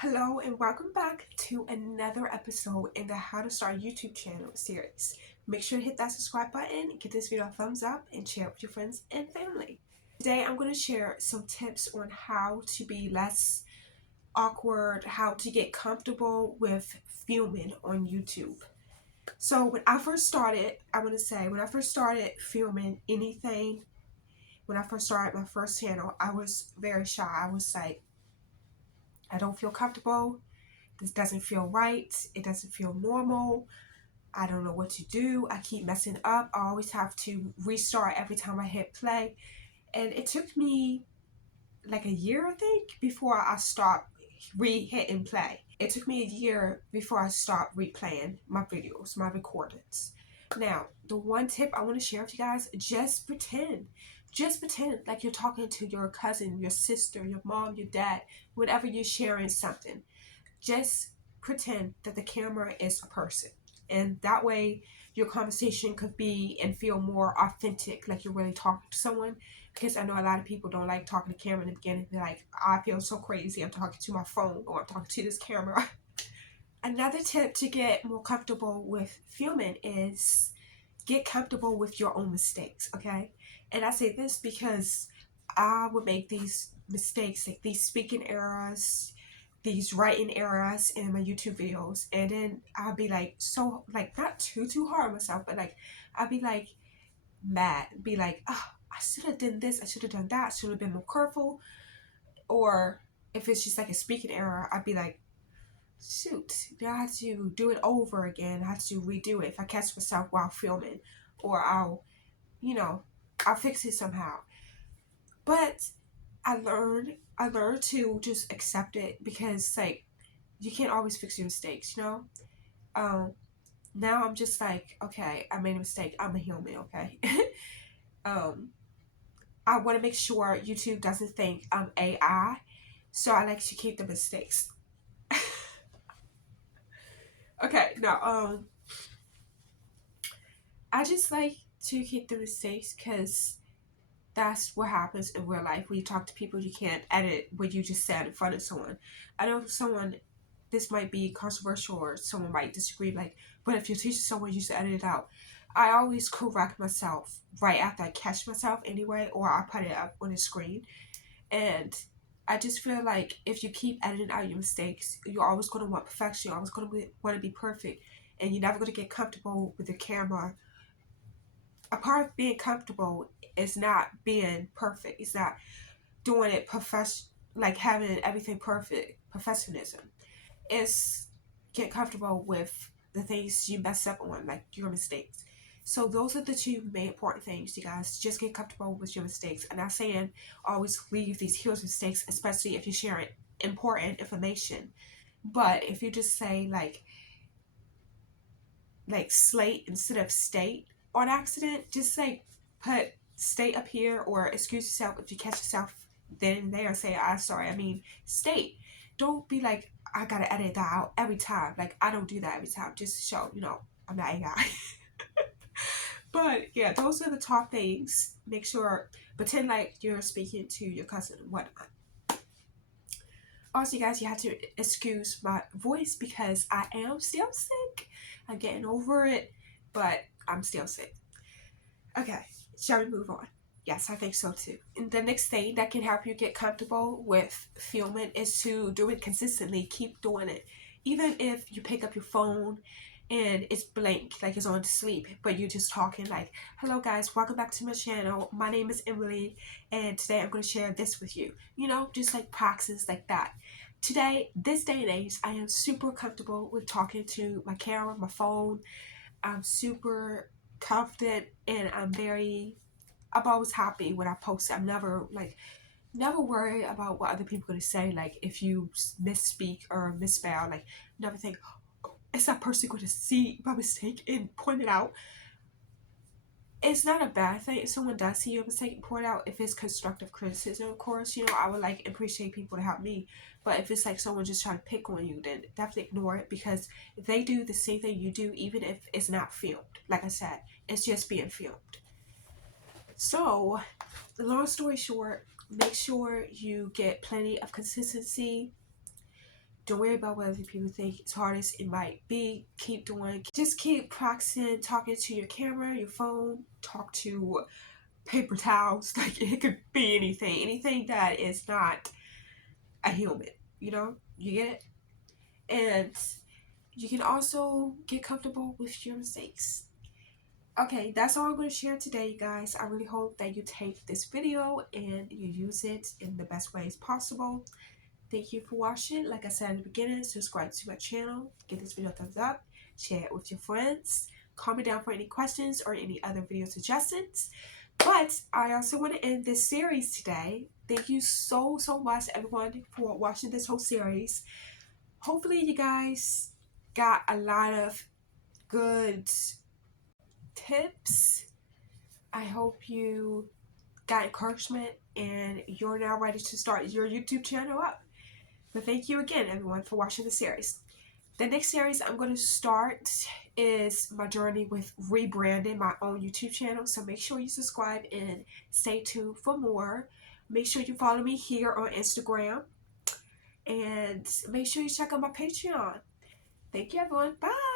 Hello and welcome back to another episode in the How to Start YouTube channel series. Make sure to hit that subscribe button, give this video a thumbs up, and share it with your friends and family. Today I'm going to share some tips on how to be less awkward, how to get comfortable with filming on YouTube. So when I first started, I want to say when I first started filming anything, when I first started my first channel, I was very shy. I was like, I don't feel comfortable. This doesn't feel right. It doesn't feel normal. I don't know what to do. I keep messing up. I always have to restart every time I hit play. And it took me like a year, I think, before I stopped hitting play. It took me a year before I stopped replaying my videos, my recordings. Now, the one tip I want to share with you guys, just pretend. Just pretend like you're talking to your cousin, your sister, your mom, your dad, whenever you're sharing something. Just pretend that the camera is a person, and that way your conversation could be and feel more authentic, like you're really talking to someone. Because I know a lot of people don't like talking to camera in the beginning. They're like, I feel so crazy, I'm talking to my phone or I'm talking to this camera. Another tip to get more comfortable with filming is get comfortable with your own mistakes. Okay, and I say this because I would make these mistakes, like these speaking errors, these writing errors in my YouTube videos, and then I'll be like, so like not too hard on myself, but like I'll be like mad, be like, oh, I should have done this, I should have done that, should have been more careful. Or if it's just like a speaking error, I'd be like, shoot, now I have to do it over again, I have to redo it if I catch myself while filming, or you know I'll fix it somehow. But I learned to just accept it, because like you can't always fix your mistakes. Um, Now I'm just like, okay, I made a mistake. I'm a human, okay? um, I want to make sure YouTube doesn't think I'm AI, so I like to keep the mistakes. Okay, now I just like to keep the mistakes because that's what happens in real life. When you talk to people, you can't edit what you just said in front of someone. I know someone, this might be controversial or someone might disagree, like, but if you're teaching someone, you should edit it out. I always correct myself right after I catch myself anyway, or I put it up on the screen. And I just feel like if you keep editing out your mistakes, you're always going to want perfection. You're always going to want to be perfect. And you're never going to get comfortable with the camera. A part of being comfortable is not being perfect. It's not doing it like having everything perfect, perfectionism. It's get comfortable with the things you mess up on, like your mistakes. So those are the two main important things, you guys. Just get comfortable with your mistakes. I'm not saying always leave these huge mistakes, especially if you're sharing important information. But if you just say like slate instead of state on accident, just like put state up here, or excuse yourself if you catch yourself then and there, say, I'm sorry, I mean state. Don't be like, I gotta edit that out every time. Like, I don't do that every time, just to show, I'm not AI. But yeah, those are the top things. Make sure, pretend like you're speaking to your cousin and whatnot. Also, you guys, you have to excuse my voice because I am still sick. I'm getting over it, but I'm still sick. Okay, shall we move on? Yes, I think so too. And the next thing that can help you get comfortable with filming is to do it consistently. Keep doing it. Even if you pick up your phone and it's blank, like it's on sleep, but you're just talking like, hello guys, welcome back to my channel. My name is Emily, and today I'm going to share this with you. Just like practice like that. Today, this day and age, I am super comfortable with talking to my camera, my phone. I'm super confident, and I'm always happy when I post. I'm never worried about what other people are going to say. Like, if you misspeak or misspell, like, never think, oh, is that person going to see my mistake and point it out? It's not a bad thing if someone does see your mistake and point it out, if it's constructive criticism, of course. I would like appreciate people to help me. But if it's like someone just trying to pick on you, then definitely ignore it, because they do the same thing you do, even if it's not filmed. Like I said, it's just being filmed. So, long story short, make sure you get plenty of consistency. Don't worry about what other people think. As hard as it might be, keep doing. Just keep practicing talking to your camera, your phone, talk to paper towels. Like, it could be anything that is not a human, you know? You get it? And you can also get comfortable with your mistakes. Okay, that's all I'm going to share today, you guys. I really hope that you take this video and you use it in the best ways possible. Thank you for watching. Like I said in the beginning, subscribe to my channel, give this video a thumbs up, share it with your friends, comment down for any questions or any other video suggestions. But I also want to end this series today. Thank you so much, everyone, for watching this whole series. Hopefully you guys got a lot of good tips. I hope you got encouragement and you're now ready to start your YouTube channel up. But thank you again, everyone, for watching the series. The next series I'm going to start is my journey with rebranding my own YouTube channel. So make sure you subscribe and stay tuned for more. Make sure you follow me here on Instagram. And make sure you check out my Patreon. Thank you, everyone. Bye.